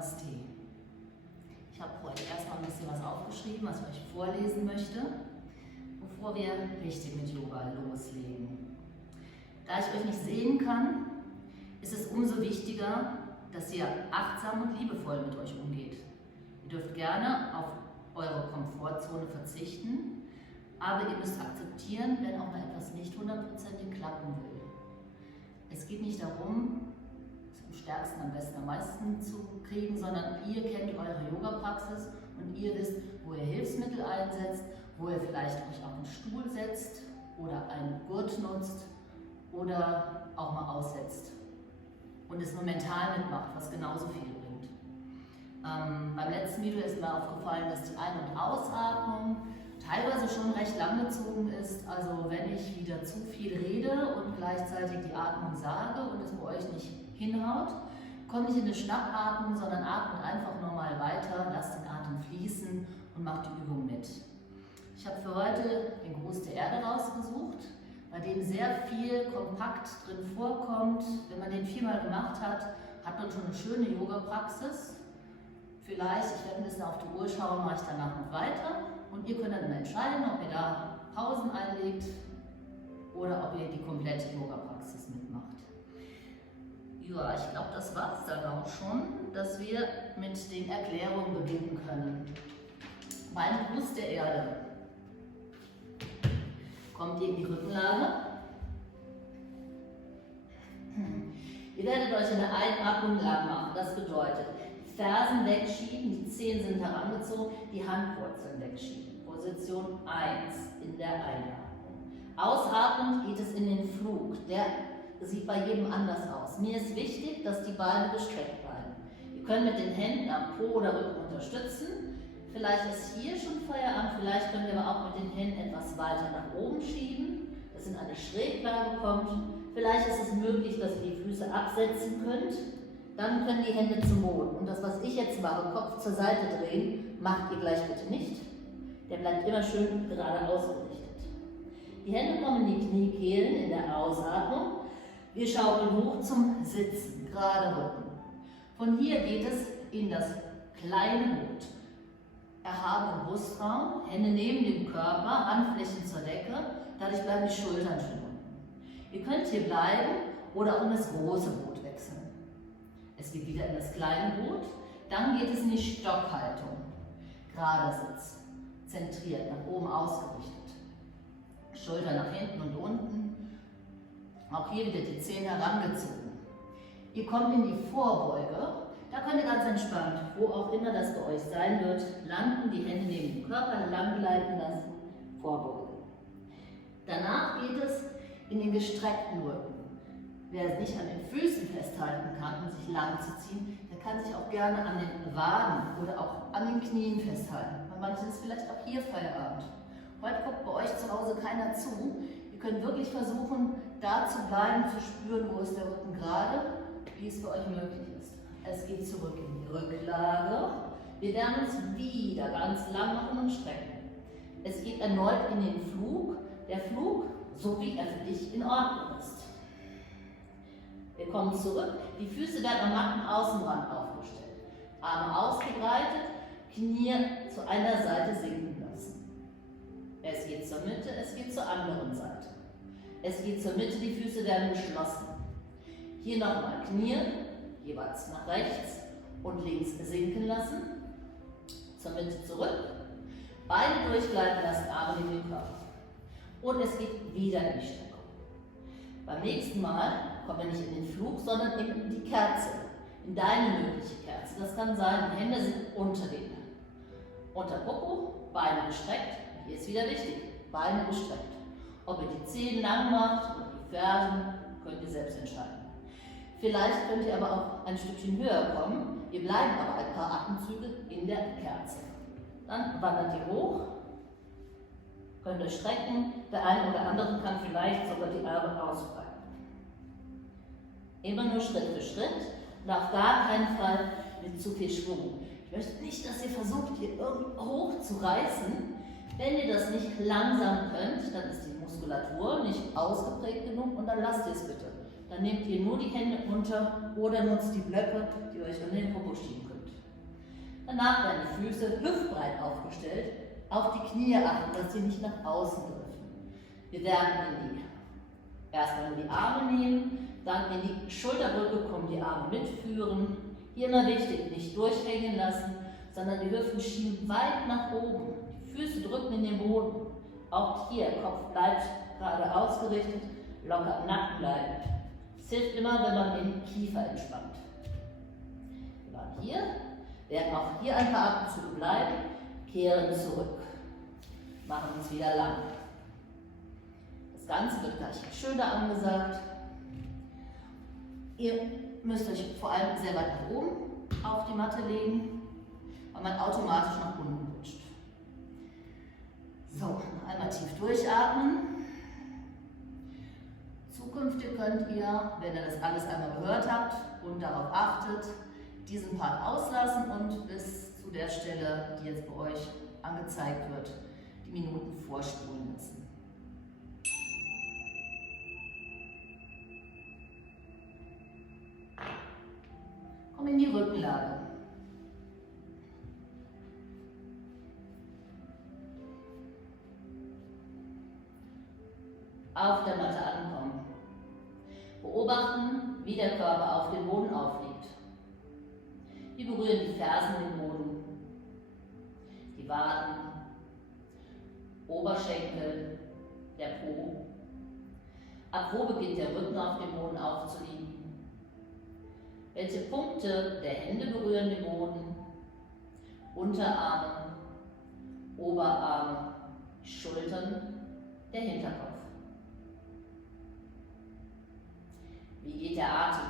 Namaste. Ich habe heute erstmal ein bisschen was aufgeschrieben, was ich euch vorlesen möchte, bevor wir richtig mit Yoga loslegen. Da ich euch nicht sehen kann, ist es umso wichtiger, dass ihr achtsam und liebevoll mit euch umgeht. Ihr dürft gerne auf eure Komfortzone verzichten, aber ihr müsst akzeptieren, wenn auch mal etwas nicht hundertprozentig klappen will. Es geht nicht darum, es am stärksten, am besten, am meisten zu kriegen, sondern ihr kennt eure Yoga-Praxis und ihr wisst, wo ihr Hilfsmittel einsetzt, wo ihr vielleicht euch auf einen Stuhl setzt oder einen Gurt nutzt oder auch mal aussetzt und es nur mental mitmacht, was genauso viel bringt. Beim letzten Video ist mir aufgefallen, dass die Ein- und Ausatmung teilweise schon recht langgezogen ist. Also wenn ich wieder zu viel rede und gleichzeitig die Atmung sage und es bei euch nicht hinhaut, komme ich in eine Schnappatmung, sondern atmet einfach normal weiter, lasst den Atem fließen und macht die Übung mit. Ich habe für heute den Gruß der Erde rausgesucht, bei dem sehr viel kompakt drin vorkommt. Wenn man den 4-mal gemacht hat, hat man schon eine schöne Yoga-Praxis. Vielleicht, ich werde ein bisschen auf die Uhr schauen, mache ich danach noch weiter. Und ihr könnt dann entscheiden, ob ihr da Pausen einlegt oder ob ihr die komplette Yoga-Praxis mitmacht. Ja, ich glaube, das war es dann auch schon, dass wir mit den Erklärungen beginnen können. Beim Gruß der Erde kommt ihr in die Rückenlage. Ihr werdet euch in der Einatmung lang machen. Das bedeutet, die Fersen wegschieben, die Zehen sind herangezogen, die Handwurzeln wegschieben. Position 1 in der Einatmung. Ausatmend geht es in den Flug. Der sieht bei jedem anders aus. Mir ist wichtig, dass die Beine gestreckt bleiben. Ihr könnt mit den Händen am Po oder Rücken unterstützen. Vielleicht ist hier schon Feierabend, vielleicht könnt ihr aber auch mit den Händen etwas weiter nach oben schieben, dass ihr in eine Schräglage kommt. Vielleicht ist es möglich, dass ihr die Füße absetzen könnt. Dann können die Hände zum Boden. Und das, was ich jetzt mache, Kopf zur Seite drehen, macht ihr gleich bitte nicht. Der bleibt immer schön gerade ausgerichtet. Die Hände kommen in die Kniekehlen in der Ausatmung. Wir schaukeln hoch zum Sitzen, gerade Rücken. Von hier geht es in das kleine Boot. Erhabenen Brustraum, Hände neben dem Körper, Handflächen zur Decke. Dadurch bleiben die Schultern schön unten. Ihr könnt hier bleiben oder auch in das große Boot wechseln. Es geht wieder in das kleine Boot, dann geht es in die Stockhaltung. Gerader Sitz, zentriert, nach oben ausgerichtet. Schulter nach hinten und unten. Auch hier wieder die Zehen herangezogen. Ihr kommt in die Vorbeuge. Da könnt ihr ganz entspannt, wo auch immer das bei euch sein wird, landen, die Hände neben dem Körper lang gleiten lassen, Vorbeuge. Danach geht es in den gestreckten Rücken. Wer es nicht an den Füßen festhalten kann, um sich lang zu ziehen, der kann sich auch gerne an den Waden oder auch an den Knien festhalten. Bei manchen ist vielleicht auch hier Feierabend. Heute guckt bei euch zu Hause keiner zu. Ihr könnt wirklich versuchen, da zu bleiben, zu spüren, wo ist der Rücken gerade, wie es für euch möglich ist. Es geht zurück in die Rücklage. Wir werden uns wieder ganz lang machen und strecken. Es geht erneut in den Flug. Der Flug, so wie er für dich in Ordnung ist. Wir kommen zurück. Die Füße werden am Mattenaußenrand aufgestellt. Arme ausgebreitet, Knie zu einer Seite sinken lassen. Es geht zur Mitte, es geht zur anderen Seite. Es geht zur Mitte, die Füße werden geschlossen. Hier nochmal Knie, jeweils nach rechts und links sinken lassen. Zur Mitte zurück. Beine durchgleiten lassen, Arme neben den Körper. Und es geht wieder in die Streckung. Beim nächsten Mal kommen wir nicht in den Flug, sondern in die Kerze, in deine mögliche Kerze. Das kann sein, die Hände sind unter den Popo, Beine gestreckt. Hier ist wieder wichtig, Beine gestreckt. Ob ihr die Zehen lang macht oder die Fersen, könnt ihr selbst entscheiden. Vielleicht könnt ihr aber auch ein Stückchen höher kommen. Wir bleiben aber ein paar Atemzüge in der Kerze. Dann wandert ihr hoch. Könnt ihr strecken, der eine oder andere kann vielleicht sogar die Arme ausbreiten. Immer nur Schritt für Schritt und auf gar keinen Fall mit zu viel Schwung. Ich möchte nicht, dass ihr versucht, hier irgendwie hoch zu reißen. Wenn ihr das nicht langsam könnt, dann ist die Muskulatur nicht ausgeprägt genug und dann lasst ihr es bitte. Dann nehmt ihr nur die Hände unter oder nutzt die Blöcke, die ihr euch an den Popo schieben könnt. Danach werden die Füße hüftbreit aufgestellt, auf die Knie achten, dass sie nicht nach außen driften. Wir werden erstmal in die Arme nehmen, dann in die Schulterbrücke kommen, die Arme mitführen. Hier immer wichtig, nicht durchhängen lassen, sondern die Hüften schieben weit nach oben. Die Füße drücken in den Boden. Auch hier, Kopf bleibt gerade ausgerichtet, locker im Nacken bleiben. Es hilft immer, wenn man den Kiefer entspannt. Wir waren hier, werden auch hier ein paar Atemzüge bleiben, kehren zurück, machen uns wieder lang. Das Ganze wird gleich schöner angesagt. Ihr müsst euch vor allem sehr weit nach oben auf die Matte legen, weil man automatisch nach unten rutscht. So, einmal tief durchatmen. Zukünftig könnt ihr, wenn ihr das alles einmal gehört habt und darauf achtet, diesen Part auslassen und bis zu der Stelle, die jetzt bei euch angezeigt wird, die Minuten vorspulen lassen. Komm in die Rückenlage. Auf der Matte ankommen. Beobachten, wie der Körper auf dem Boden aufliegt. Wir berühren die Fersen den Boden, die Waden, Oberschenkel, der Po. Ab wo beginnt der Rücken auf dem Boden aufzuliegen? Welche Punkte der Hände berühren den Boden? Unterarme, Oberarme, Schultern, der Hinterkopf. Wie geht der Atem?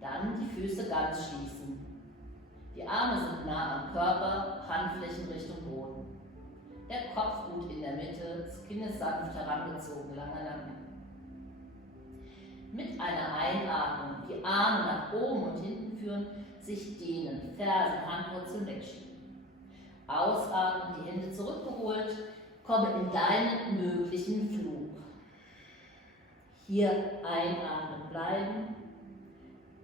Dann die Füße ganz schließen. Die Arme sind nah am Körper, Handflächen Richtung Boden. Der Kopf ruht in der Mitte, das Kinn ist sanft herangezogen, langer Nacken. Mit einer Einatmung die Arme nach oben und hinten führen, sich dehnen, Fersen, Handwurzeln wegschieben. Ausatmen, die Hände zurückgeholt, komme in deinen möglichen Flug. Hier einatmen bleiben.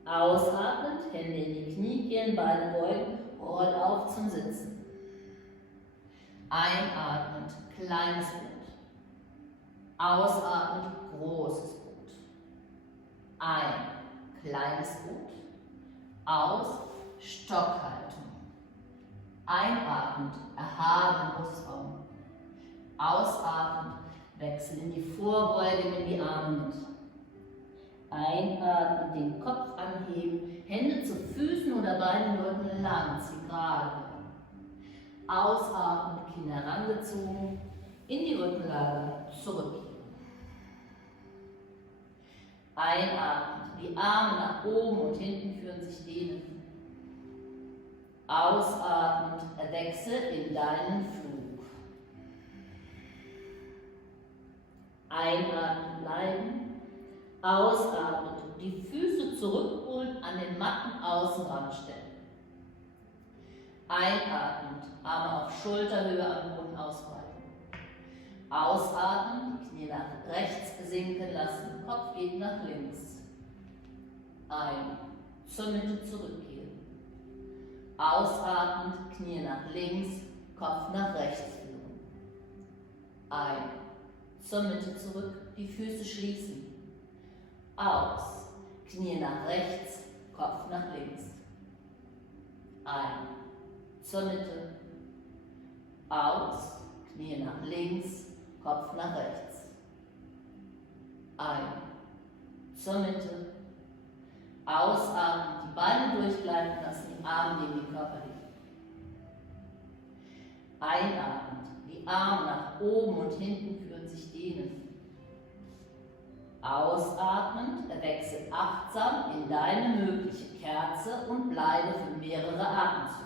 Ausatmend, Hände in die Knie kehren, Beine beugen, roll auf zum Sitzen. Einatmend, kleines Boot. Ausatmend, großes Boot. Ein, kleines Boot. Aus, Stockhaltung. Einatmend, erhaben, Brustraum. Ausatmend, wechsel in die Vorbeuge, in die Arme mit. Einatmen, den Kopf anheben, Hände zu Füßen oder Beinen drücken, lang, zieh gerade. Ausatmen, Kinn herangezogen, in die Rückenlage, zurückgehen. Einatmen, die Arme nach oben und hinten führen, sich dehnen. Ausatmend, wechsel in deinen Flug. Einatmen, bleiben. Ausatmen, die Füße zurückholen, an den Mattenaußenrand stellen. Einatmend, Arme auf Schulterhöhe am Boden ausbreiten. Ausatmen, die Knie nach rechts sinken lassen, Kopf geht nach links. Ein, zur Mitte zurückgehen. Ausatmend, Knie nach links, Kopf nach rechts führen. Ein, zur Mitte zurück, die Füße schließen. Aus, Knie nach rechts, Kopf nach links. Ein, zur Mitte. Aus, Knie nach links, Kopf nach rechts. Ein, zur Mitte. Ausatmen, die Beine durchgleiten lassen, die Arme neben den Körper legen. Einatmen, die Arme nach oben und hinten führen, sich dehnen. Ausatmend, wechsel achtsam in deine mögliche Kerze und bleibe für mehrere Atemzüge.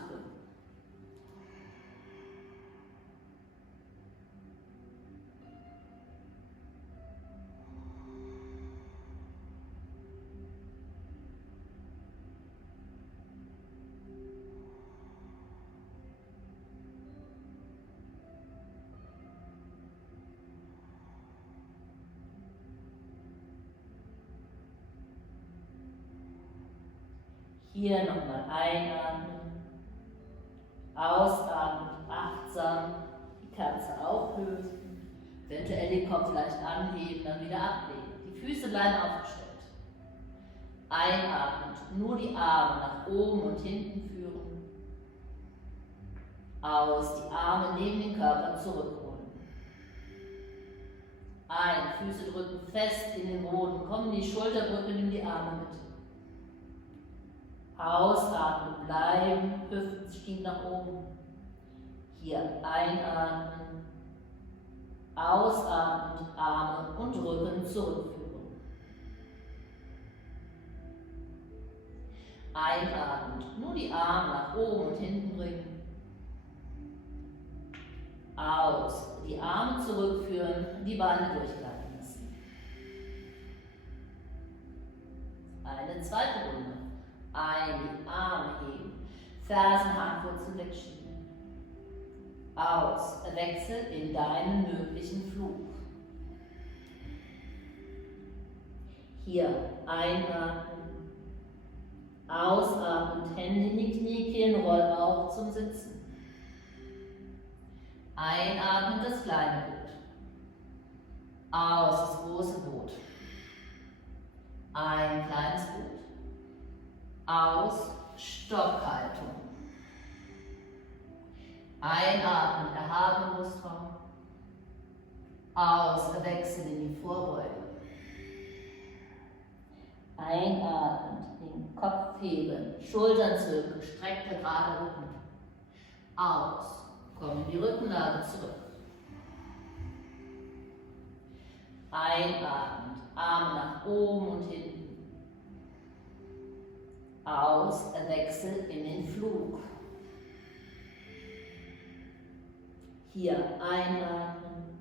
Hier nochmal einatmen, ausatmen, achtsam die Kerze auflösen, eventuell den Kopf leicht anheben, dann wieder ablegen. Die Füße bleiben aufgestellt. Einatmend, nur die Arme nach oben und hinten führen. Aus, die Arme neben den Körper zurückholen. Ein, Füße drücken fest in den Boden, kommen die Schulterbrücke, nimm die Arme mit. Ausatmen, bleiben, Hüften stehen nach oben. Hier einatmen, ausatmen, Arme und Rücken zurückführen. Einatmend, nur die Arme nach oben und hinten bringen. Aus, die Arme zurückführen, die Beine durchgleiten lassen. Eine zweite Runde. Ein, die Arme heben, Fersen, Handwurzeln wegschieben. Aus, wechsel in deinen möglichen Flug. Hier einatmen, ausatmen, Hände in die Kniekehlen, roll auf zum Sitzen. Einatmen, das kleine Boot. Aus, das große Boot. Ein kleines Boot. Aus, Stockhaltung. Einatmen, erhabene Brustraum. Aus, wechseln in die Vorbeuge. Einatmen, den Kopf heben, Schultern zurück, gestreckter gerade Rücken. Aus, komm in die Rückenlage zurück. Einatmen, Arme nach oben und hinten. Aus, wechsel in den Flug. Hier einatmen,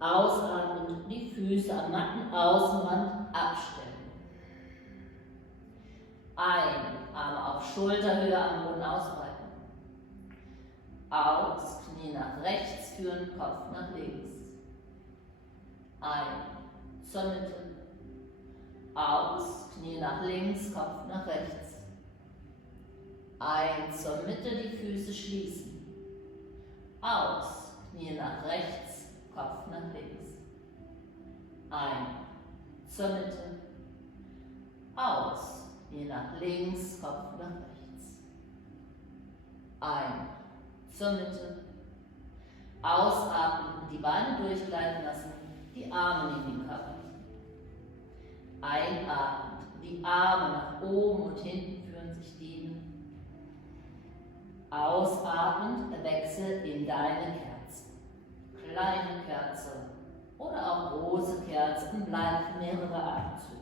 ausatmen, die Füße am Mattenaußenrand abstellen. Ein, Arme auf Schulterhöhe am Boden ausbreiten. Aus, Knie nach rechts führen, Kopf nach links. Ein, zur Mitte. Aus, Knie nach links, Kopf nach rechts. Ein, zur Mitte, die Füße schließen. Aus, Knie nach rechts, Kopf nach links. Ein, zur Mitte. Aus, Knie nach links, Kopf nach rechts. Ein, zur Mitte. Ausatmen, die Beine durchgleiten lassen, die Arme neben den Körper. Einatmen, die Arme nach oben und hinten führen, sich dehnen. Ausatmend, wechsel in deine Kerze. Kleine Kerze oder auch große Kerzen, bleib mehrere Atemzüge.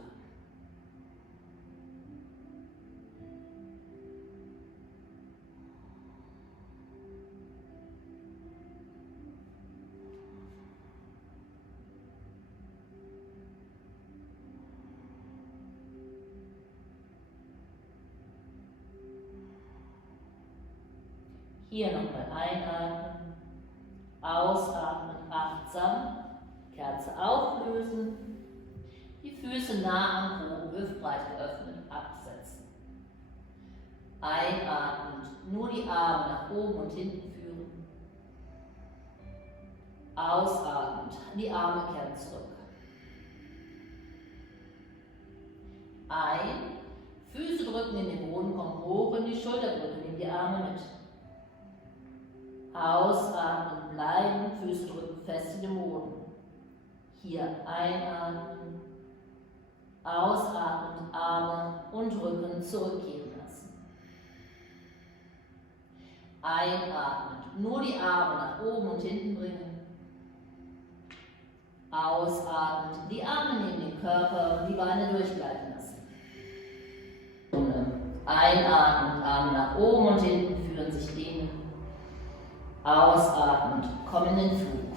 Hier nochmal einatmen, ausatmen, achtsam, Kerze auflösen, die Füße nah am Boden, hüftbreit geöffnet, absetzen. Einatmend, nur die Arme nach oben und hinten führen. Ausatmend, die Arme kehren zurück. Ein, Füße drücken in den Boden, kommen hoch in die Schulterbrücke, nehmen die Arme mit. Ausatmen, bleiben, Füße drücken fest in den Boden. Hier einatmen, ausatmen, Arme und Rücken zurückkehren lassen. Einatmen, nur die Arme nach oben und hinten bringen. Ausatmen, die Arme neben den Körper und die Beine durchgleiten lassen. Einatmen, Arme nach oben und hinten führen, sich dehnen. Ausatmend, komm in den Flug.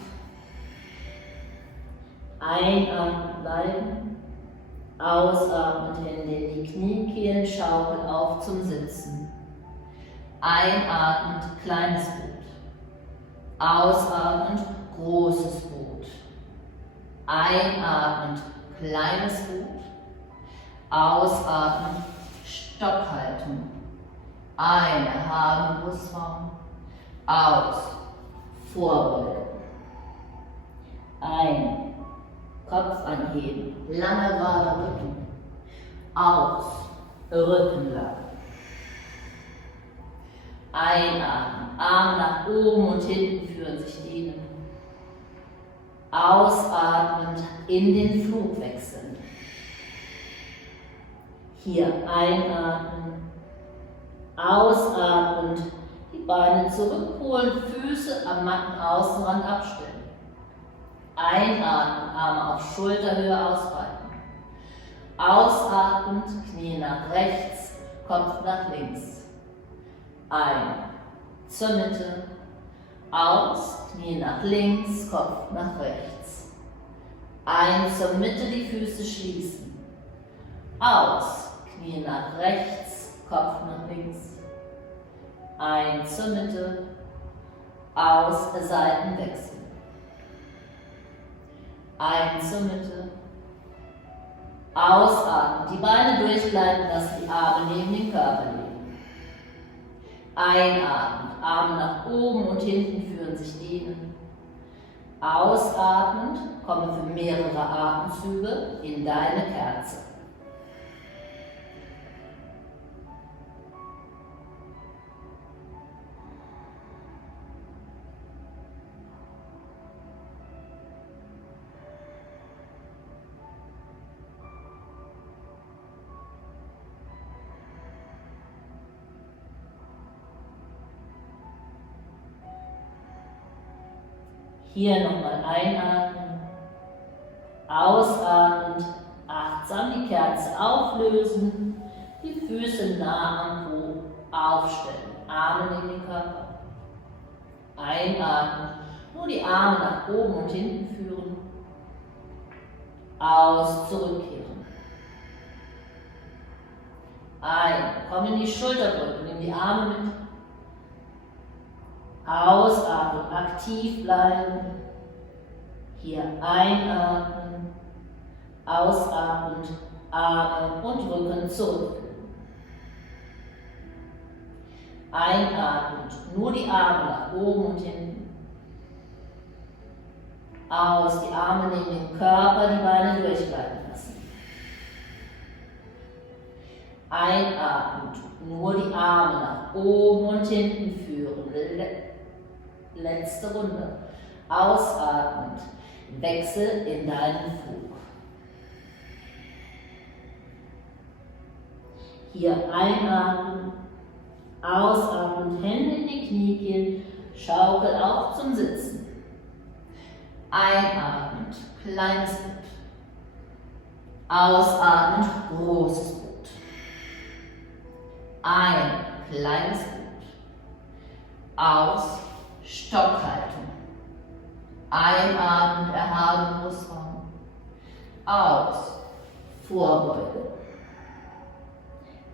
Einatmen, bleiben. Ausatmend, Hände in die Kniekehlen, schaukeln auf zum Sitzen. Einatmend, kleines Boot. Ausatmend, großes Boot. Einatmend, kleines Boot. Ausatmend, Stockhaltung. Ein, erhaben, Brustraum. Aus, Vorbeuge. Ein, Kopf anheben, langer gerader Rücken. Aus, Rückenlage. Einatmen, Arme nach oben und hinten führen, sich dehnen. Ausatmend in den Flug wechseln. Hier einatmen, ausatmend, die Beine zurückholen, Füße am Mattenaußenrand abstellen. Einatmen, Arme auf Schulterhöhe ausbreiten. Ausatmend, Knie nach rechts, Kopf nach links. Ein, zur Mitte. Aus, Knie nach links, Kopf nach rechts. Ein, zur Mitte, die Füße schließen. Aus, Knie nach rechts, Kopf nach links. Ein, zur Mitte. Aus, Seiten wechseln. Ein, zur Mitte. Ausatmen, die Beine durchgleiten lassen, die Arme neben den Körper legen. Einatmen, Arme nach oben und hinten führen, sich dehnen. Ausatmend, komme für mehrere Atemzüge in deine Kerze. Hier nochmal einatmen, ausatmend, achtsam die Kerze auflösen, die Füße nah am Po aufstellen, Arme neben den Körper. Einatmen, nur die Arme nach oben und hinten führen, aus, zurückkehren. Ein, komm in die Schulterbeuge, nimm die Arme mit. Ausatmen, aktiv bleiben. Hier einatmen, ausatmen, Arme und Rücken zurückführen. Einatmen, nur die Arme nach oben und hinten. Aus, die Arme neben den Körper, die Beine durchgleiten lassen. Einatmen, nur die Arme nach oben und hinten führen. Letzte Runde. Ausatmend, Wechsel in deinen Flug. Hier einatmen, ausatmen, Hände in die Kniekehlen, Schaukel auf zum Sitzen. Einatmend, kleines Boot. Ausatmend, großes Boot. Ein, kleines Boot. Aus, Stockhaltung. Einatmend, erhaben, Brustraum. Aus, Vorbeuge.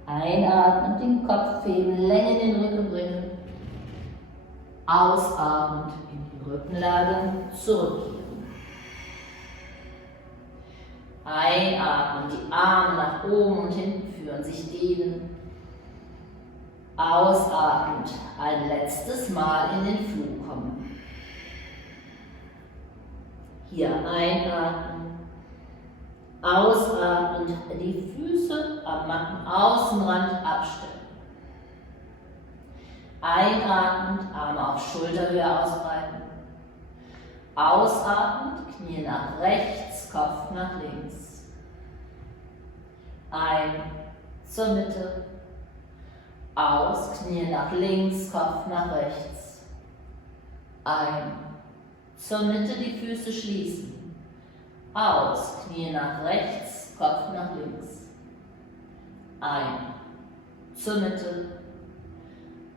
Einatmend, den Kopf heben, Länge in den Rücken bringen. Ausatmend, in die Rückenlage zurückkehren. Einatmen, die Arme nach oben und hinten führen, sich dehnen. Ausatmend, ein letztes Mal in den Flug kommen. Hier einatmen, ausatmend, die Füße am Mattenaußenrand abstellen. Einatmend, Arme auf Schulterhöhe ausbreiten. Ausatmend, Knie nach rechts, Kopf nach links. Ein, zur Mitte. Aus, Knie nach links, Kopf nach rechts. Ein, zur Mitte, die Füße schließen. Aus, Knie nach rechts, Kopf nach links. Ein, zur Mitte.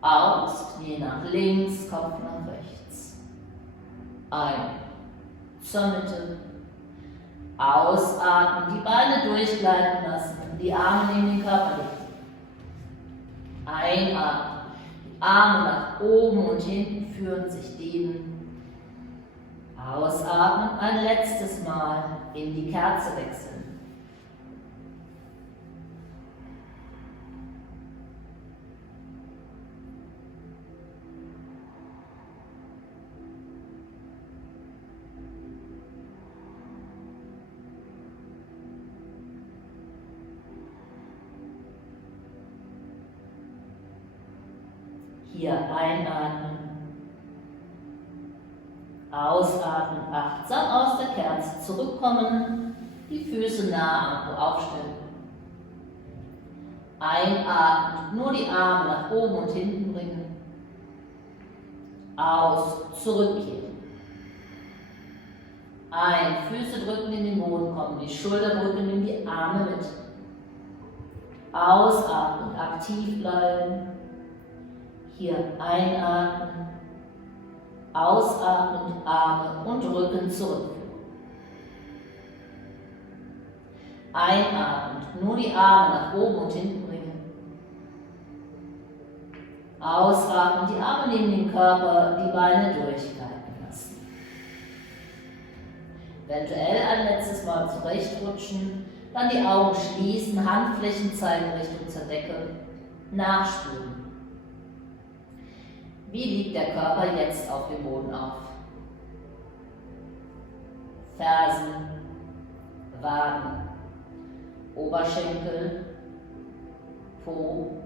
Aus, Knie nach links, Kopf nach rechts. Ein, zur Mitte. Ausatmen, die Beine durchgleiten lassen, die Arme neben den Körper legen. Einatmen, die Arme nach oben und hinten führen, sich dehnen. Ausatmen, ein letztes Mal in die Kerze wechseln. Hier einatmen. Ausatmen, achtsam aus der Kerze zurückkommen, die Füße nah am Po aufstellen. Einatmen, nur die Arme nach oben und hinten bringen. Aus, zurückkehren. Ein, Füße drücken in den Boden kommen, die Schulterbrücken nehmen die Arme mit. Ausatmen, aktiv bleiben. Hier einatmen. Ausatmen, Arme und Rücken zurück. Einatmen, nur die Arme nach oben und hinten bringen. Ausatmen, die Arme neben den Körper, die Beine durchgleiten lassen. Eventuell ein letztes Mal zurechtrutschen, dann die Augen schließen, Handflächen zeigen Richtung zur Decke, nachspüren. Wie liegt der Körper jetzt auf dem Boden auf? Fersen, Waden, Oberschenkel, Po,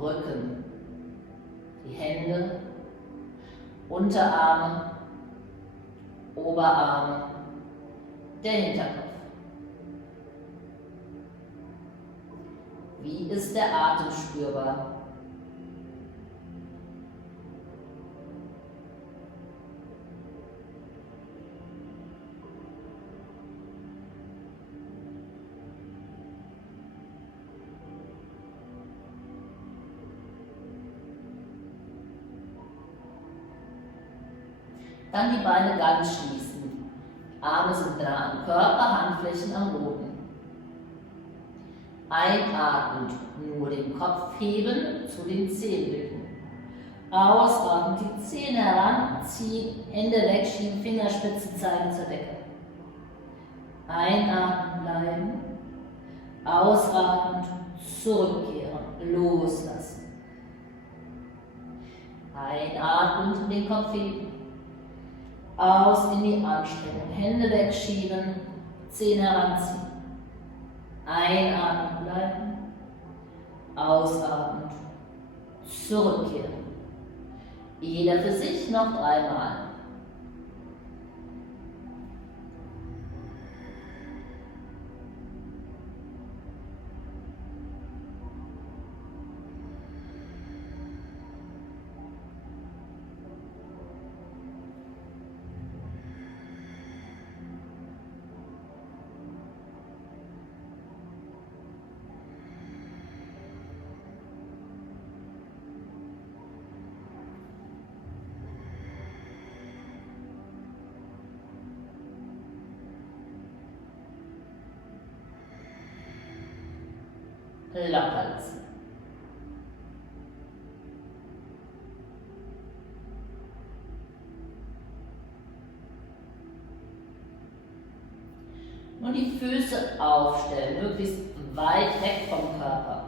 Rücken, die Hände, Unterarme, Oberarme, der Hinterkopf. Wie ist der Atem spürbar? Dann die Beine ganz schließen. Arme sind nah am Körper, Handflächen am Boden. Einatmend nur den Kopf heben, zu den Zehen blicken. Ausatmend die Zähne heranziehen, Hände wegschieben, Fingerspitzen zeigen zur Decke. Einatmen bleiben. Ausatmend zurückkehren, loslassen. Einatmend den Kopf heben. Aus in die Anstrengung, Hände wegschieben, Zähne heranziehen. Einatmen bleiben, ausatmen, zurückkehren. Jeder für sich noch 3 Mal. Locker lassen. Nur die Füße aufstellen, möglichst weit weg vom Körper.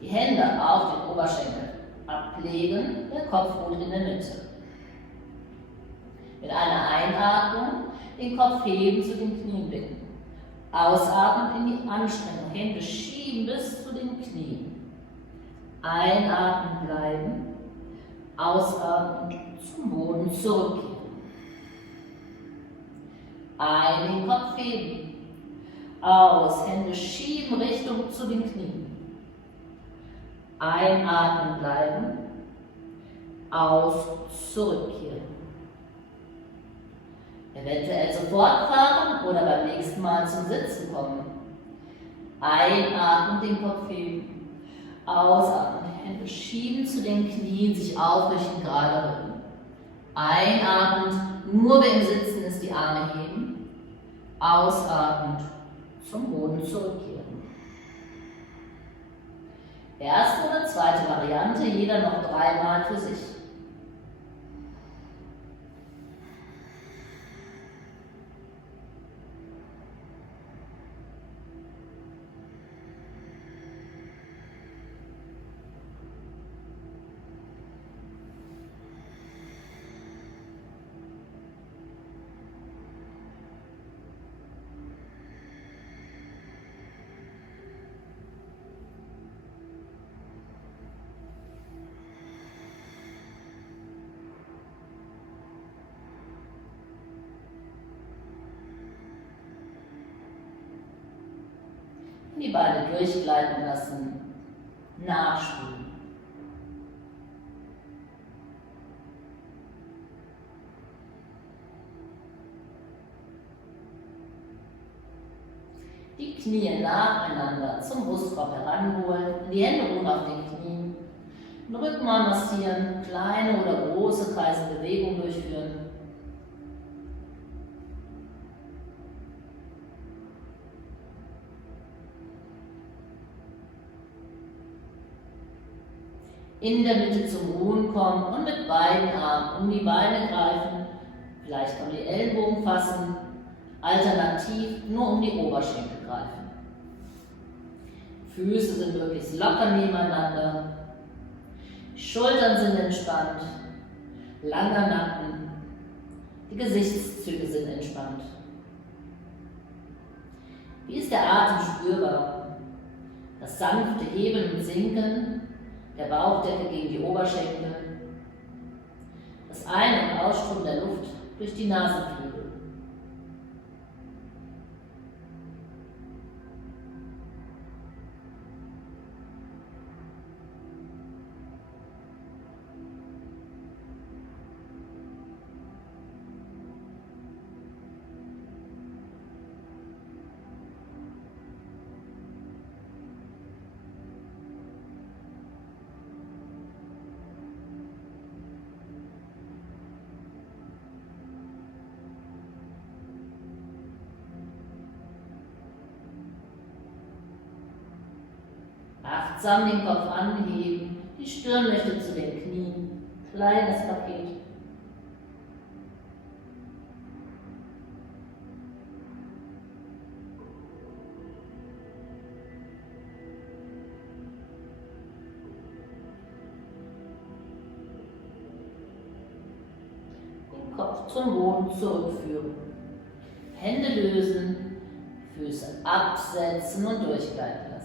Die Hände auf den Oberschenkel ablegen, der Kopf ruht in der Mitte. Mit einer Einatmung den Kopf heben, zu den Knien blicken. Ausatmen in die Anstrengung, Hände schieben bis zu den Knien. Einatmen bleiben, ausatmen zum Boden zurückkehren. Ein, den Kopf heben, aus, Hände schieben Richtung zu den Knien. Einatmen bleiben, aus, zurückkehren. Eventuell sofort fahren oder beim nächsten Mal zum Sitzen kommen. Einatmen, den Kopf heben. Ausatmen, Hände schieben zu den Knien, sich aufrichten, gerade Rücken. Einatmen, nur wer im Sitzen ist, die Arme heben. Ausatmen, zum Boden zurückkehren. Erste oder zweite Variante, jeder noch 3 Mal für sich. und die Beine durchgleiten lassen, nachspülen. Die Knie nacheinander zum Brustkorb heranholen, die Hände ruhen auf den Knien, den Rücken mal massieren, kleine oder große kreisende Bewegungen durchführen. In der Mitte zum Ruhen kommen und mit beiden Armen um die Beine greifen, vielleicht kann man die Ellbogen fassen, alternativ nur um die Oberschenkel greifen. Füße sind möglichst locker nebeneinander, Schultern sind entspannt, langer Nacken, die Gesichtszüge sind entspannt. Wie ist der Atem spürbar? Das sanfte Hebeln und Sinken der Bauchdecke gegen die Oberschenkel, das Ein- und Ausströmen der Luft durch die Nasenflügel. Achtsam den Kopf anheben, die Stirn möchte zu den Knien, kleines Paket. Den Kopf zum Boden zurückführen, Hände lösen, Füße absetzen und durchgleiten lassen.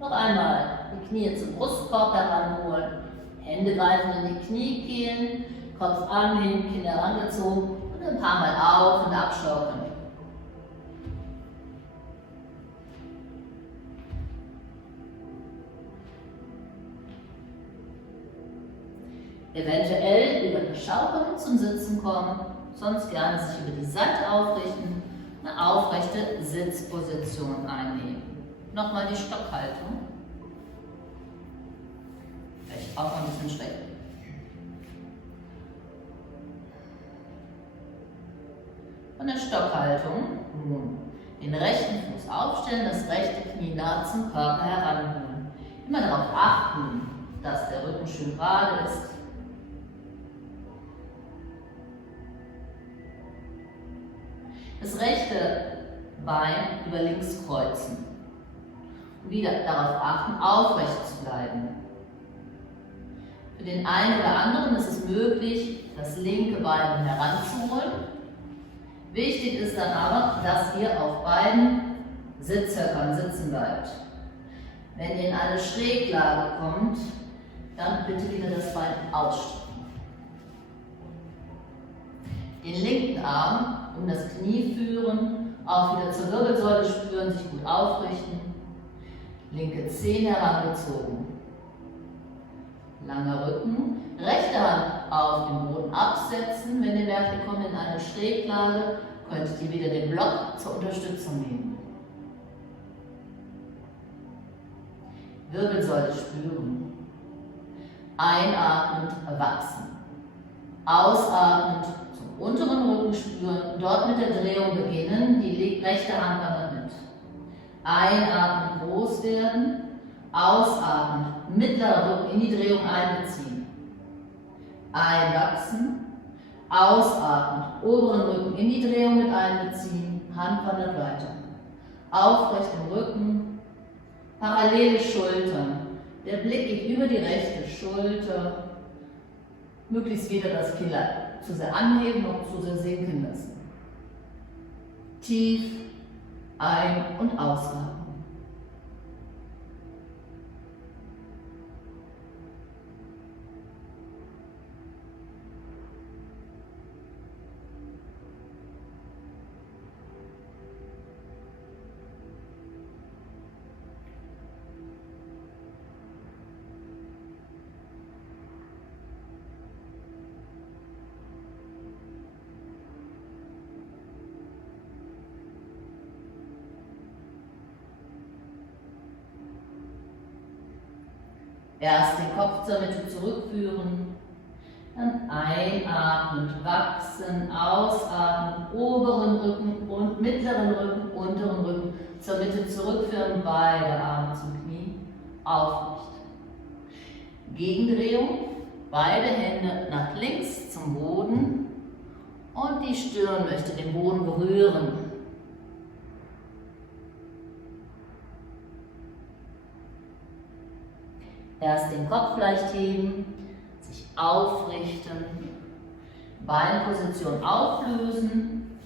Noch einmal die Knie zum Brustkorb heranholen, Hände greifen in die Kniekehlen, Kopf annehmen, Kinn herangezogen und ein paar Mal auf- und abschaukeln. Eventuell über eine Schaukelung zum Sitzen kommen, sonst gerne sich über die Seite aufrichten, eine aufrechte Sitzposition einnehmen. Nochmal die Stockhaltung. Vielleicht auch ein bisschen schräg. Von der Stockhaltung nun den rechten Fuß aufstellen, das rechte Knie nah zum Körper heranholen. Immer darauf achten, dass der Rücken schön gerade ist. Das rechte Bein über links kreuzen. Und wieder darauf achten, aufrecht zu bleiben. Für den einen oder anderen ist es möglich, das linke Bein heranzuholen. Wichtig ist dann aber, dass ihr auf beiden Sitzhöckern sitzen bleibt. Wenn ihr in eine Schräglage kommt, dann bitte wieder das Bein ausstrecken. Den linken Arm um das Knie führen, auch wieder zur Wirbelsäule spüren, sich gut aufrichten. Linke Zehen herangezogen. Langer Rücken, rechte Hand auf den Boden absetzen. Wenn ihr merkt, ihr kommt in eine Schräglage, könntet ihr wieder den Block zur Unterstützung nehmen. Wirbelsäule spüren. Einatmend wachsen. Ausatmend zum unteren Rücken spüren. Dort mit der Drehung beginnen. Die rechte Hand wandert mit. Einatmen, groß werden. Ausatmen, mittlerer Rücken in die Drehung einbeziehen. Einwachsen. Ausatmen, oberen Rücken in die Drehung mit einbeziehen. Hand wandert weiter. Aufrecht im Rücken. Parallele Schultern. Der Blick geht über die rechte Schulter. Möglichst weder das Kinn zu sehr anheben noch zu sehr sinken lassen. Tief ein- und ausatmen. Erst den Kopf zur Mitte zurückführen, dann einatmen, wachsen, ausatmen, oberen Rücken und mittleren Rücken, unteren Rücken zur Mitte zurückführen, beide Arme zum Knie, aufrecht. Gegendrehung, beide Hände nach links zum Boden und die Stirn möchte den Boden berühren. Erst den Kopf leicht heben, sich aufrichten, Beinposition auflösen,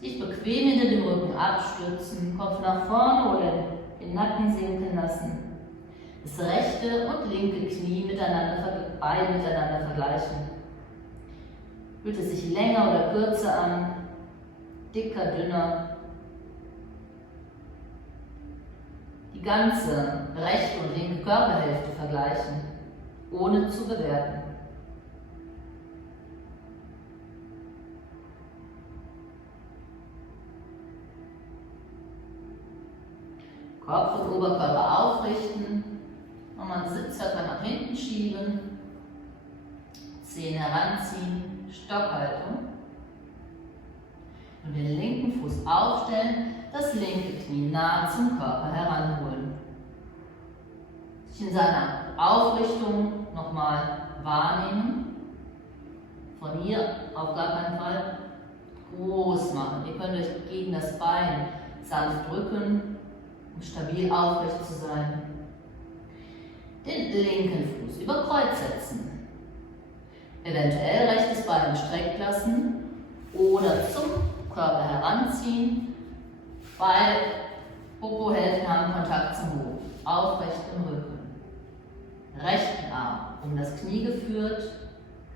sich bequem hinter dem Rücken abstützen, Kopf nach vorne oder den Nacken sinken lassen. Das rechte und linke Knie beide miteinander vergleichen. Fühlt es sich länger oder kürzer an, dicker, dünner. Die ganze rechte und linke Körperhälfte vergleichen, ohne zu bewerten. Kopf und Oberkörper aufrichten, nochmal einen Sitzhöcker nach hinten schieben, Zehen heranziehen, Stockhaltung. Und den linken Fuß aufstellen, das linke Knie nah zum Körper heranholen. Sich in seiner Aufrichtung nochmal wahrnehmen. Von hier auf gar keinen Fall groß machen. Ihr könnt euch gegen das Bein sanft drücken, um stabil aufrecht zu sein. Den linken Fuß über Kreuz setzen. Eventuell rechtes Bein gestreckt lassen oder zum Körper heranziehen. Beide Popohälften haben Kontakt zum Boden. Aufrecht im Rücken. Rechten Arm um das Knie geführt,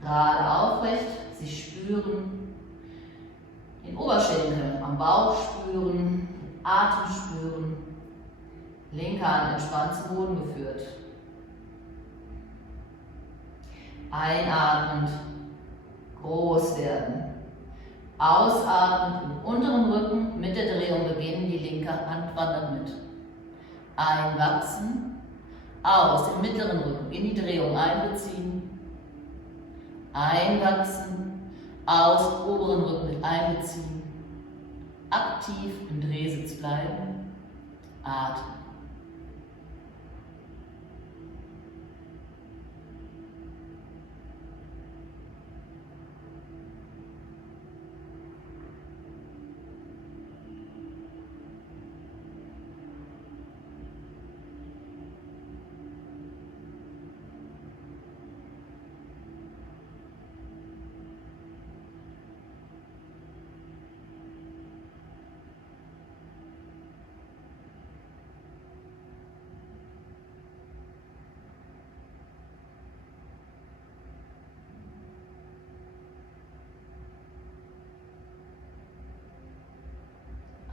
gerade aufrecht, sich spüren. Den Oberschenkel am Bauch spüren, den Atem spüren. Linke Hand entspannt zum Boden geführt. Einatmend, groß werden. Ausatmend im unteren Rücken, mit der Drehung beginnen, die linke Hand wandert mit. Einwachsen, aus dem mittleren Rücken in die Drehung einbeziehen. Einwachsen, aus dem oberen Rücken mit einbeziehen. Aktiv im Drehsitz bleiben. Atmen.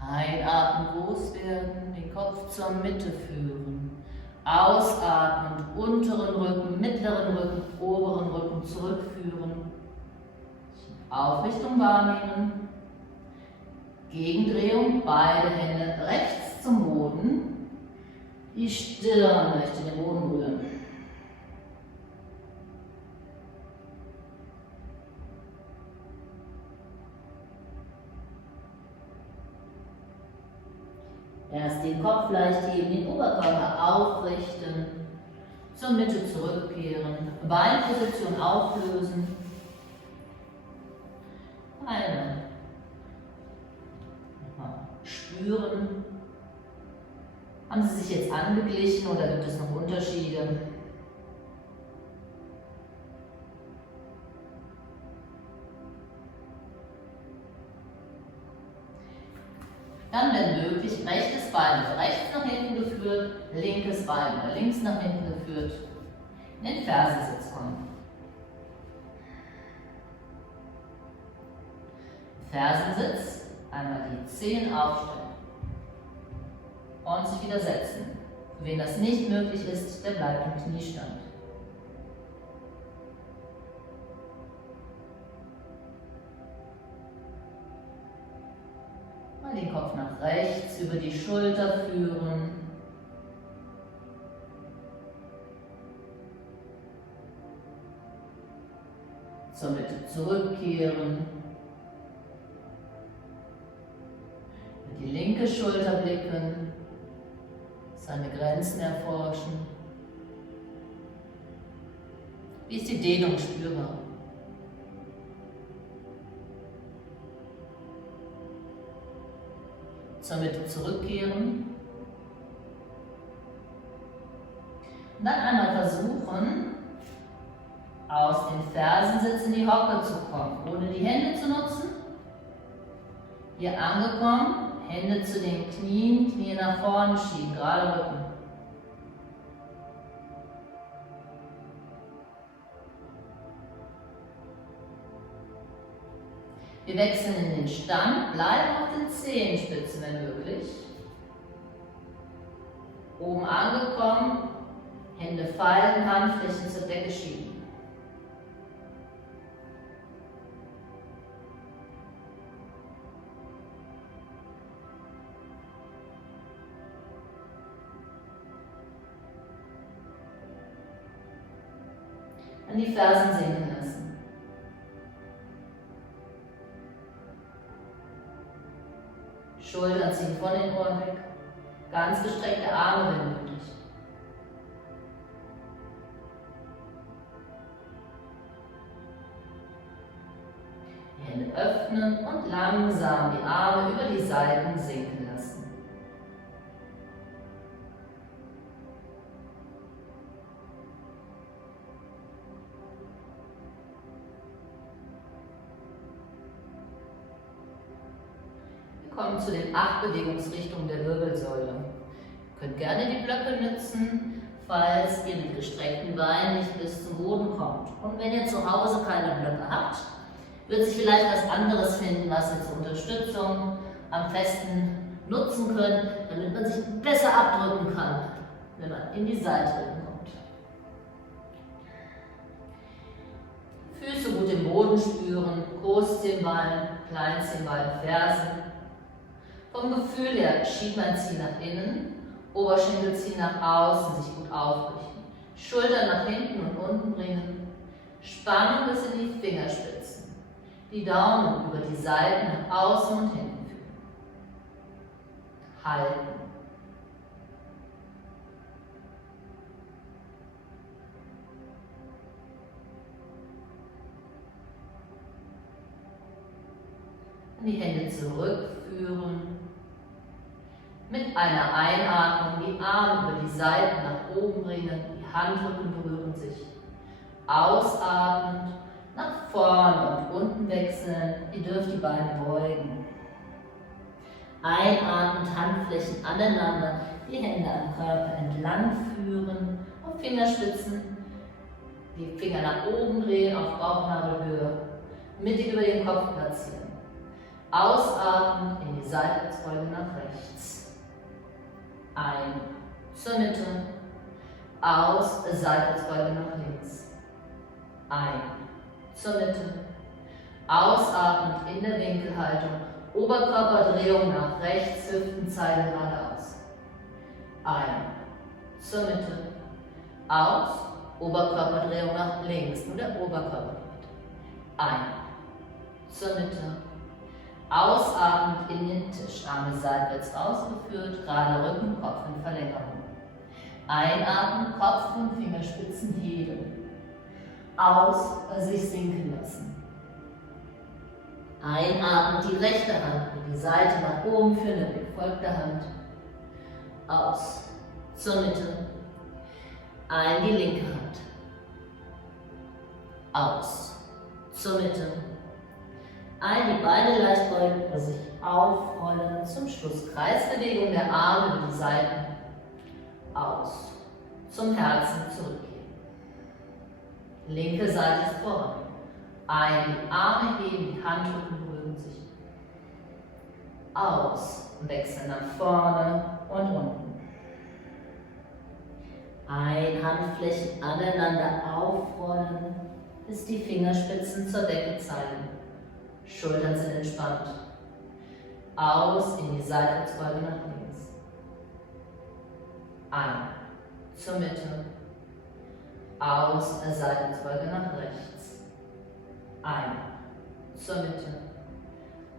Einatmen, groß werden, den Kopf zur Mitte führen. Ausatmen, unteren Rücken, mittleren Rücken, oberen Rücken zurückführen. Aufrichtung wahrnehmen. Gegendrehung, beide Hände rechts zum Boden. Die Stirn möchte den Boden berühren. Erst den Kopf leicht heben, den Oberkörper aufrichten, zur Mitte zurückkehren, Beinposition auflösen, Beine spüren. Haben sie sich jetzt angeglichen oder gibt es noch Unterschiede? Dann, wenn möglich, rechtes Bein rechts nach hinten geführt, linkes Bein oder links nach hinten geführt, in den Fersensitz kommen. Fersensitz, einmal die Zehen aufstellen und sich wieder setzen. Für wen das nicht möglich ist, der bleibt im Kniestand. Den Kopf nach rechts über die Schulter führen. zur Mitte zurückkehren. Über die linke Schulter blicken, seine Grenzen erforschen. Wie ist die Dehnung spürbar? Zur Mitte zurückkehren. Und dann einmal versuchen, aus den Fersensitz in die Hocke zu kommen, ohne die Hände zu nutzen. Hier angekommen, Hände zu den Knien, Knie nach vorne schieben, gerade Rücken. Wir wechseln in den Stand, bleiben auf den Zehenspitzen, wenn möglich. Oben angekommen, Hände falten, Handflächen zur Decke schieben. An die Fersen sinken lassen. Schultern ziehen von den Ohren weg. Ganz gestreckte Arme, wenn möglich. Die Hände öffnen und langsam die Arme über die Seiten sinken lassen. Wir kommen zu den 8 Bewegungsrichtungen der Wirbelsäule. Ihr könnt gerne die Blöcke nutzen, falls ihr mit gestreckten Beinen nicht bis zum Boden kommt. Und wenn ihr zu Hause keine Blöcke habt, wird sich vielleicht was anderes finden, was ihr zur Unterstützung am festen nutzen könnt, damit man sich besser abdrücken kann, wenn man in die Seite kommt. Füße gut im Boden spüren, Großzehenballen, Kleinzehenballen, Fersen. Vom Gefühl her Schienbein ziehen nach innen, Oberschenkel ziehen nach außen, sich gut aufrichten. Schultern nach hinten und unten bringen. Spannung bis in die Fingerspitzen. Die Daumen über die Seiten nach außen und hinten führen. Halten. Die Hände zurückführen. Mit einer Einatmung die Arme über die Seiten nach oben bringen, die Handrücken berühren sich. Ausatmend nach vorne und unten wechseln, ihr dürft die Beine beugen. Einatmend, Handflächen aneinander, die Hände am Körper entlang führen, auf Fingerspitzen, die Finger nach oben drehen, auf Bauchnabelhöhe, mittig über den Kopf platzieren. Ausatmend in die Seitwärtsbeuge nach rechts. Ein, zur Mitte, aus, Seitwärtsbeuge nach links. Ein, zur Mitte, ausatmend in der Winkelhaltung, Oberkörperdrehung nach rechts, Hüftenzeile geradeaus. Ein, zur Mitte, aus, Oberkörperdrehung nach links, nur der Oberkörper dreht. Ein, zur Mitte, ausatmend in den Tisch, Arme seitwärts ausgeführt, gerade Rücken, Kopf in Verlängerung. Einatmen, Kopf und Fingerspitzen heben. Aus, sich sinken lassen. Einatmen, die rechte Hand mit die Seite nach oben führen, der Blick folgt der Hand. Aus, zur Mitte. Ein, die linke Hand. Aus, zur Mitte. Ein, die Beine leicht beugen, sich aufrollen. Zum Schluss Kreisbewegung der Arme über die Seiten. Aus, zum Herzen zurückgehen. Linke Seite ist voran. Ein, die Arme heben, die Handrücken berühren sich. Aus, wechseln nach vorne und unten. Ein, Handflächen aneinander aufrollen, bis die Fingerspitzen zur Decke zeigen. Schultern sind entspannt. Aus in die Seitwärtsbeuge nach links. Ein, zur Mitte. Aus, Seitwärtsbeuge nach rechts. Ein. Zur Mitte.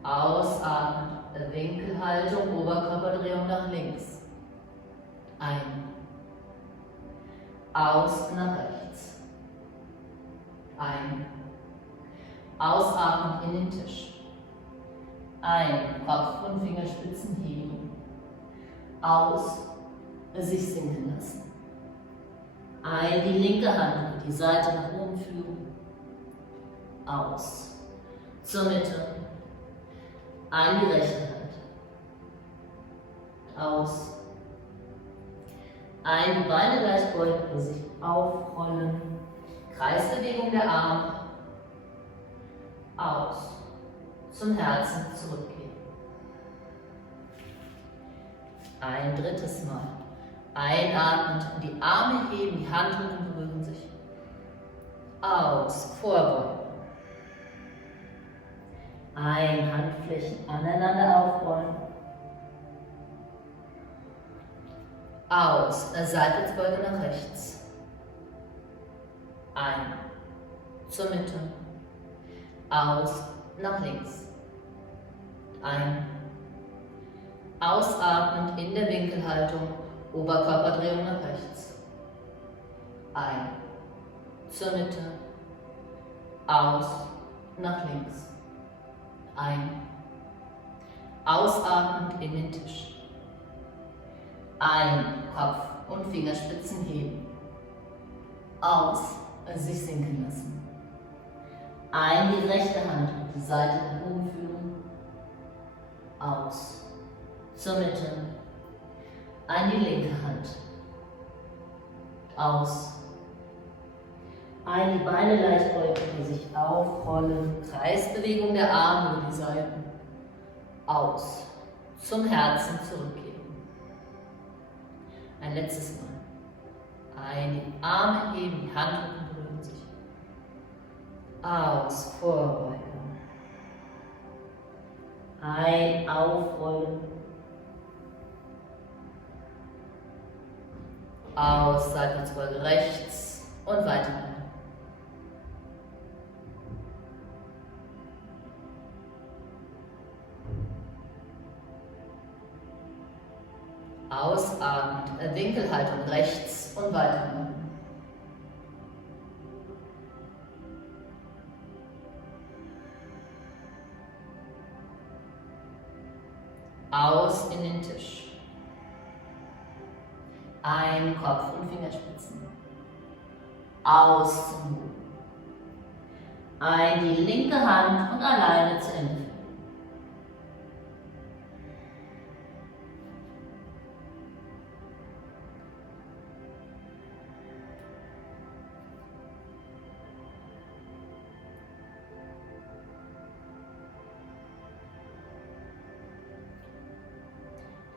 Ausatmen. Winkelhaltung, Oberkörperdrehung nach links. Ein. Aus nach rechts. Ein. Ausatmen in den Tisch. Ein. Kopf und Fingerspitzen heben. Aus. Sich sinken lassen. Ein. Die linke Hand über die Seite nach oben führen. Aus. Zur Mitte. Ein. Die rechte Hand. Aus. Ein. Die Beine leicht beugen, sich aufrollen. Kreisbewegung der Arme. Aus. Zum Herzen zurückgehen. Ein drittes Mal. Einatmend, die Arme heben, die Handrücken berühren sich. Aus. Vorbeugen. Ein. Handflächen aneinander aufrollen. Aus. Seitwärtsbeuge nach rechts. Ein. Zur Mitte. Aus. Nach links. Ein. Ausatmend in der Winkelhaltung. Oberkörperdrehung nach rechts. Ein. Zur Mitte. Aus. Nach links. Ein. Ausatmend in den Tisch. Ein. Kopf und Fingerspitzen heben. Aus. Sich sinken lassen. Ein. Die rechte Hand auf die Seite nach oben führen. Aus. Zur Mitte. Ein. Die linke Hand. Aus. Ein. Die Beine leicht beugen, sich aufrollen. Kreisbewegung der Arme über die Seiten. Aus. Zum Herzen zurückgeben. Ein letztes Mal. Ein. Die Arme heben, die Handrücken berühren sich. Aus. Vorbeugen. Ein. Aufrollen. Aus. Seitwärtsbeuge rechts und weiter. Ausatmend, Winkelhaltung rechts und weiter. Aus in den Tisch. Ein. Kopf und Fingerspitzen. Aus zum Boden. Ein. Die linke Hand und alleine zu Ende.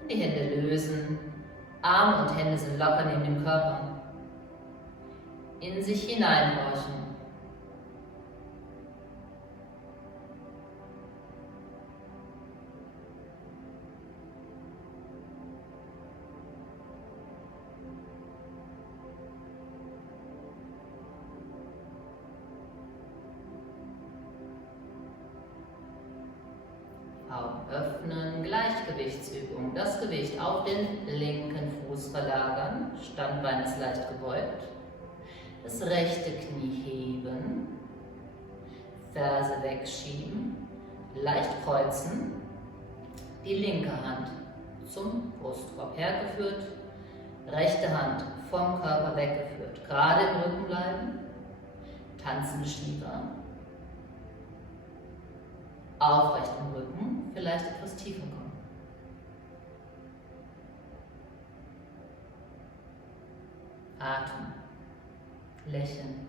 Die Hände lösen, Arme und Hände sind locker neben dem Körper. In sich hineinhorchen. Augen öffnen, Gleichgewichtsübung. Das Gewicht auf den linken Fuß verlagern, Standbein ist leicht gebeugt. Das rechte Knie heben, Ferse wegschieben, leicht kreuzen, die linke Hand zum Brustkorb hergeführt, rechte Hand vom Körper weggeführt. Gerade im Rücken bleiben, tanzende Schieber. Aufrecht im Rücken, vielleicht etwas tiefer kommen. Atmen, lächeln.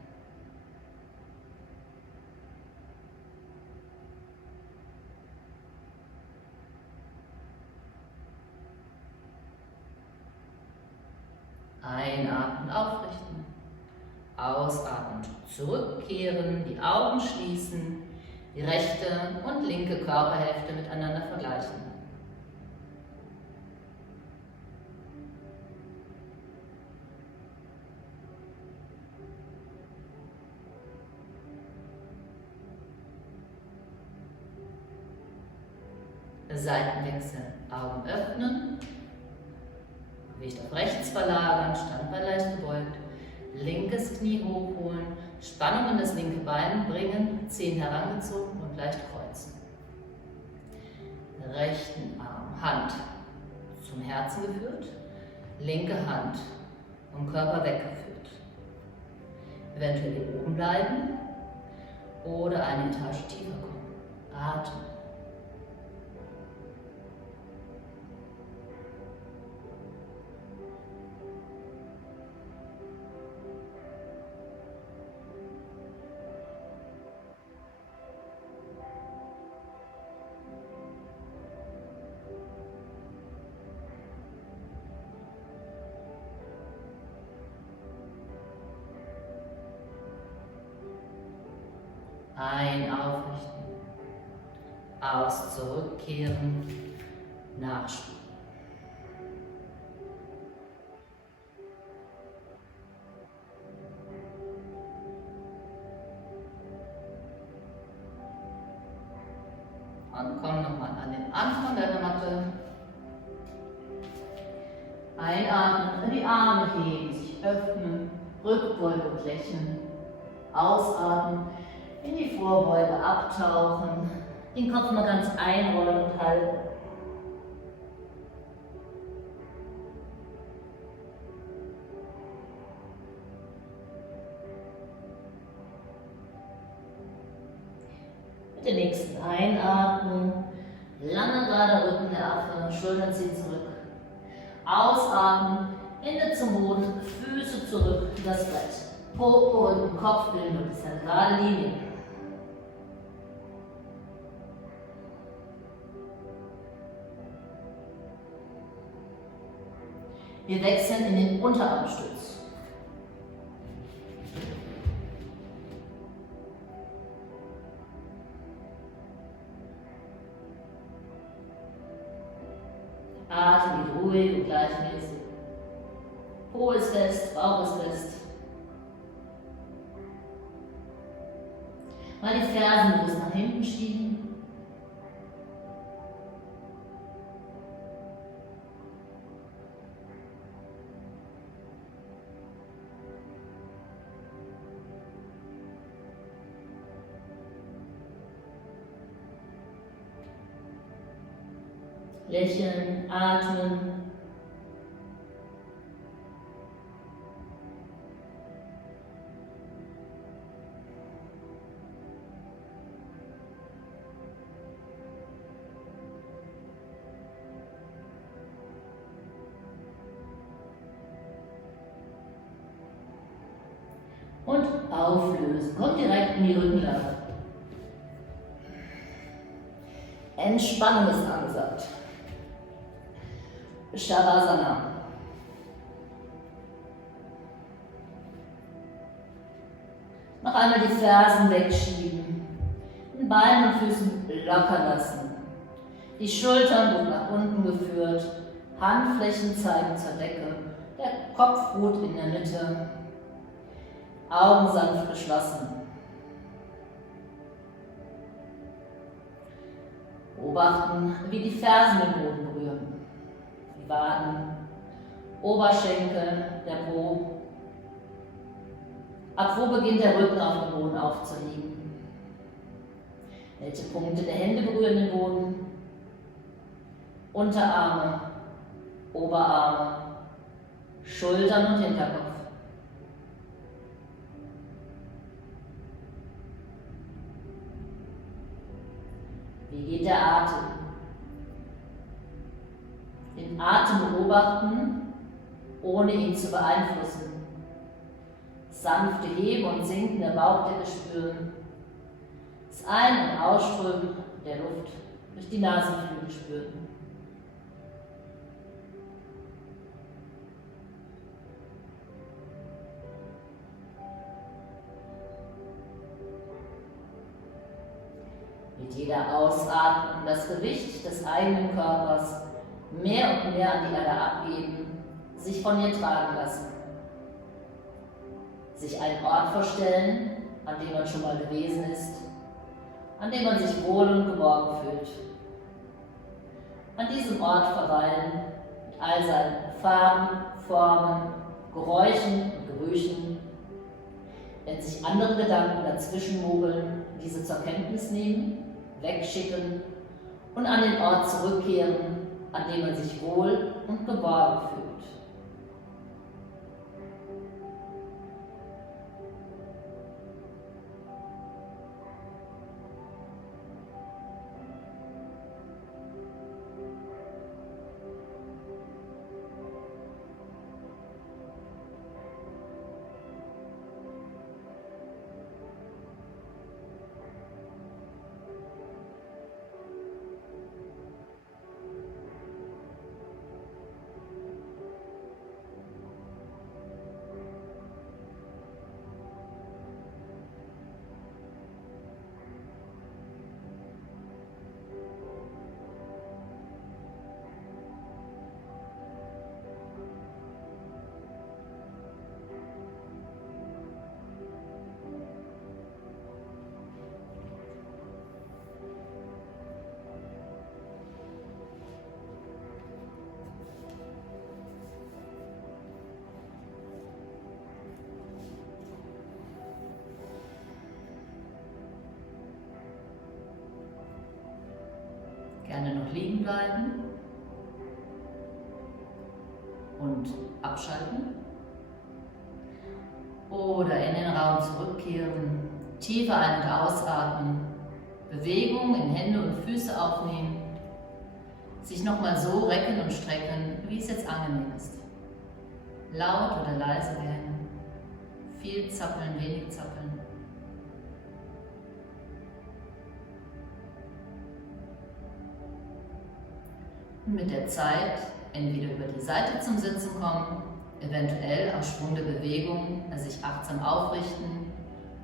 Einatmen, aufrichten. Ausatmen, zurückkehren, die Augen schließen. Die rechte und linke Körperhälfte miteinander vergleichen. Seitenwechsel, Augen öffnen, Gewicht auf rechts verlagern, Standbein leicht gebeugt, linkes Knie hochholen, Spannung in das linke Bein bringen, Zehen herangezogen und leicht kreuzen. Rechten Arm, Hand zum Herzen geführt, linke Hand vom Körper weggeführt. Eventuell hier oben bleiben oder eine Etage tiefer kommen. Atmen. Ein aufrichten, aus zurückkehren, nachspielen. Und komm nochmal an den Anfang deiner Matte. Einatmen, die Arme heben, sich öffnen, Rückbeuge und lächeln. Ausatmen, in die Vorbeuge abtauchen, den Kopf mal ganz einrollen und halten. Mit der nächsten Einatmung, langer gerader Rücken der Affe, Schultern ziehen zurück. Ausatmen, Hände zum Boden, Füße zurück, das Brett. Po und Kopf bilden und ist eine gerade Linie. Wir wechseln in den Unterarmstütz. Atem geht ruhig und gleichmäßig. Po ist fest, Bauch ist fest. Mal die Fersen bis nach hinten schieben. Lächeln, atmen. Und auflösen. Kommt direkt in die Rückenlage. Entspannung ist angesagt. Shavasana. Noch einmal die Fersen wegschieben. Den Beinen und Füßen locker lassen. Die Schultern wurden nach unten geführt. Handflächen zeigen zur Decke. Der Kopf ruht in der Mitte. Augen sanft geschlossen. Beobachten, wie die Fersen den Boden berühren. Die Waden, Oberschenkel, der Po. Ab wo beginnt der Rücken auf dem Boden aufzuliegen? Welche Punkte der Hände berühren den Boden? Unterarme, Oberarme, Schultern und Hinterkopf. Wie geht der Atem? Den Atem beobachten, ohne ihn zu beeinflussen. Sanfte Heben und Sinken der Bauchdecke spüren. Das Ein- und Ausströmen der Luft durch die Nasenflügel spüren. Mit jeder Ausatmung das Gewicht des eigenen Körpers mehr und mehr an die Erde abgeben, sich von ihr tragen lassen. Sich einen Ort vorstellen, an dem man schon mal gewesen ist, an dem man sich wohl und geborgen fühlt. an diesem Ort verweilen, mit all seinen Farben, Formen, Geräuschen und Gerüchen. Wenn sich andere Gedanken dazwischen mogeln, diese zur Kenntnis nehmen, wegschicken und an den Ort zurückkehren, an dem man sich wohl und geborgen fühlt. Gerne noch liegen bleiben und abschalten oder in den Raum zurückkehren, tiefer ein- und ausatmen, Bewegung in Hände und Füße aufnehmen, sich nochmal so recken und strecken, wie es jetzt angenehm ist. Laut oder leise werden, viel zappeln, wenig zappeln. Und mit der Zeit entweder über die Seite zum Sitzen kommen, eventuell aus Schwung der Bewegung, sich achtsam aufrichten,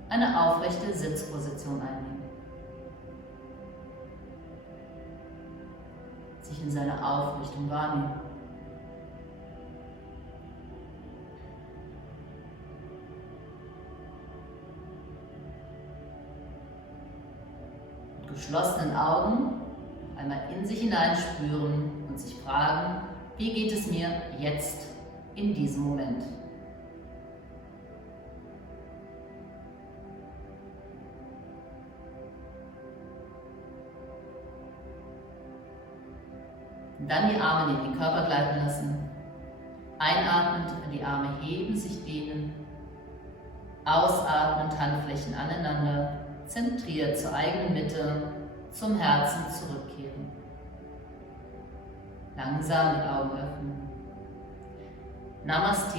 eine aufrechte Sitzposition einnehmen. Sich in seiner Aufrichtung wahrnehmen. Mit geschlossenen Augen einmal in sich hineinspüren und sich fragen, wie geht es mir jetzt in diesem Moment? Und dann die Arme neben den Körper gleiten lassen. Einatmend, die Arme heben, sich dehnen. Ausatmend, Handflächen aneinander, zentriert zur eigenen Mitte, zum Herzen zurückkehren. Langsam die Augen öffnen. Namaste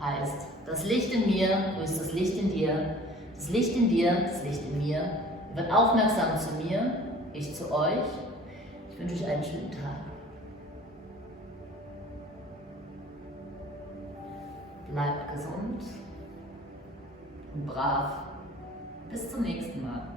heißt, das Licht in mir grüßt das Licht in dir, das Licht in dir, das Licht in mir, wird aufmerksam zu mir, ich zu euch. Ich wünsche euch einen schönen Tag. Bleibt gesund und brav. Bis zum nächsten Mal.